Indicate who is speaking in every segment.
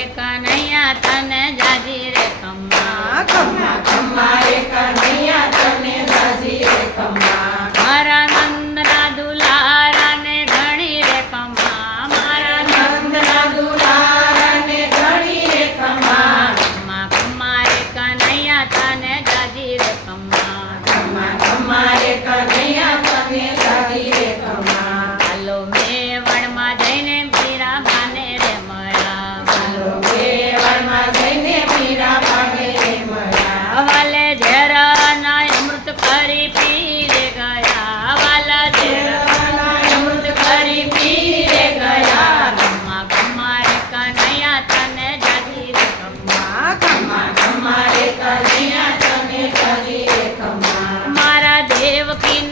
Speaker 1: ಕಾಯಕನೈ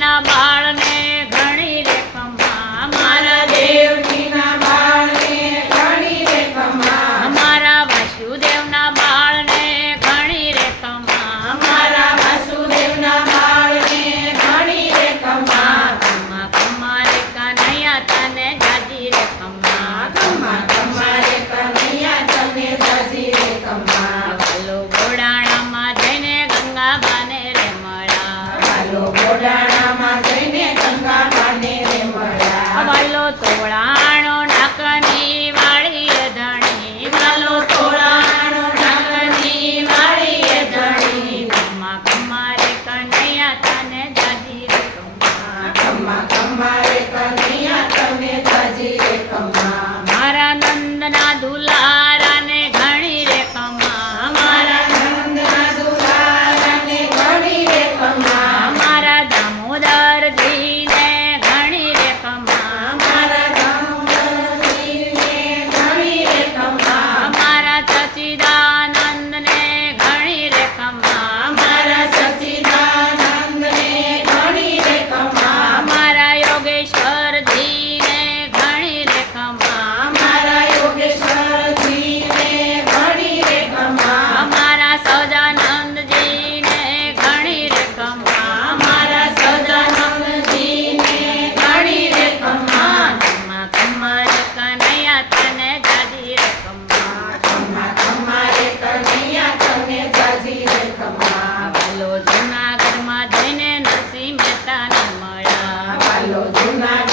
Speaker 1: દેવજીના બાળને ઘણી રે ખમા
Speaker 2: મારા દેવજીના બાળને ઘણી રે ખમા
Speaker 1: મારા વાસુદેવના બાળને ઘણી રે ખમા
Speaker 2: મારા વાસુદેવના બાળને ઘણી રે ખમા
Speaker 1: ખમા ખમા રે કનૈયા તને
Speaker 2: Lord, do not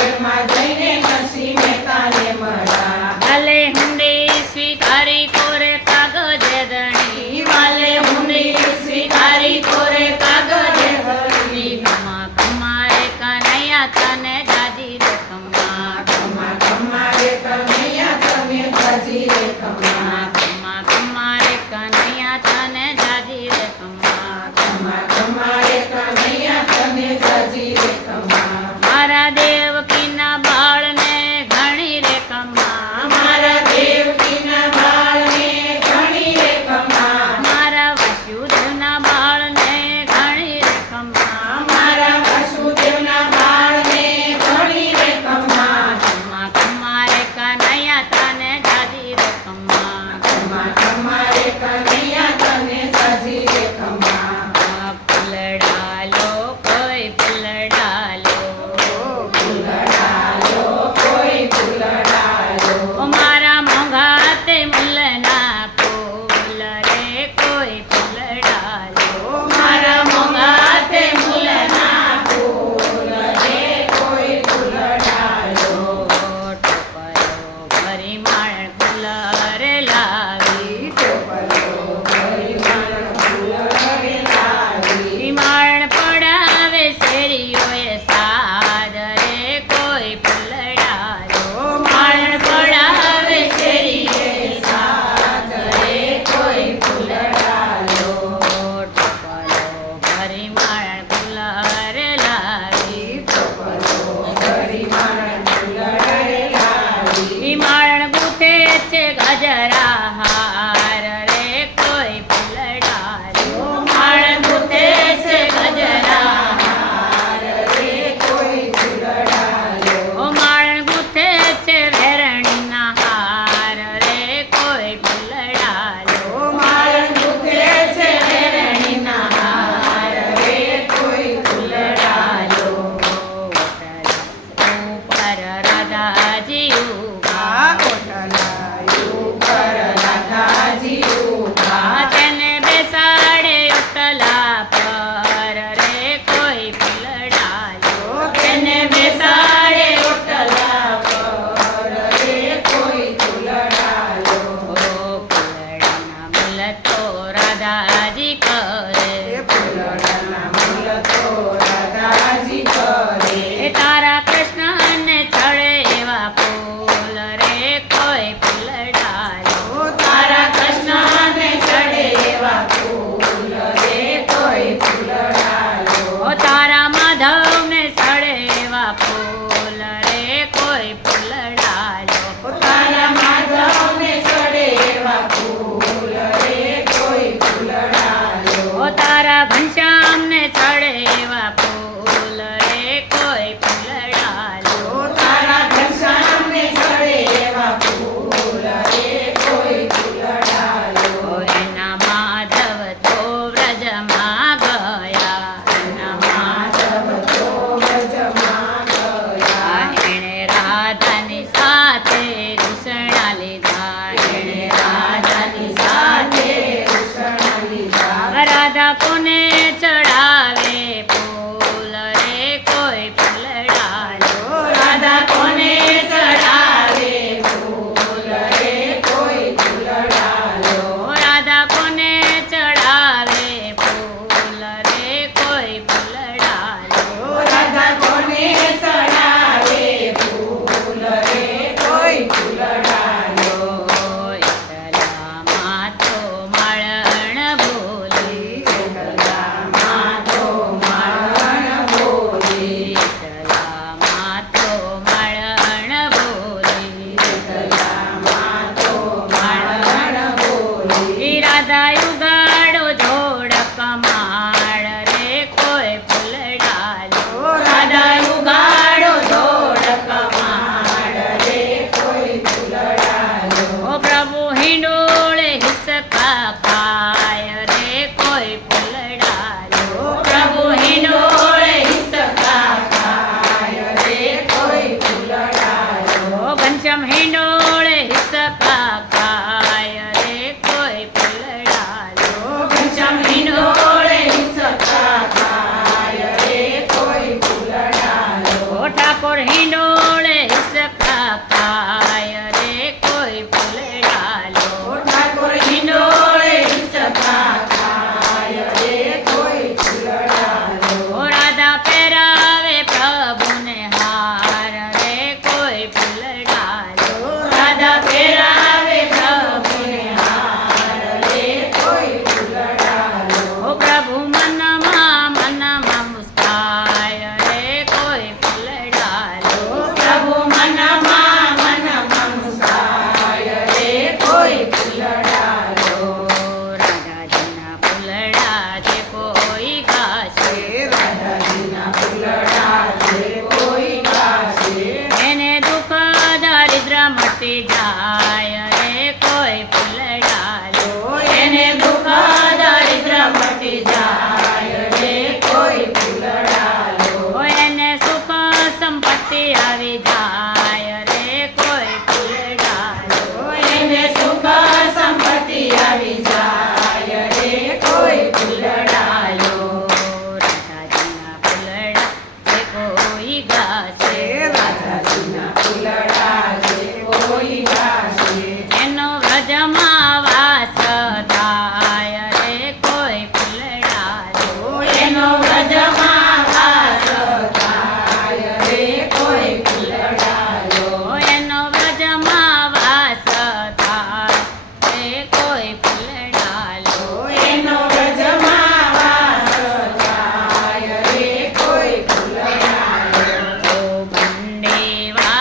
Speaker 1: સાથે ઘૂસણા લીધા
Speaker 2: એણે રાધાની સાથે ઘૂસણા
Speaker 1: રાધા કોને ચડ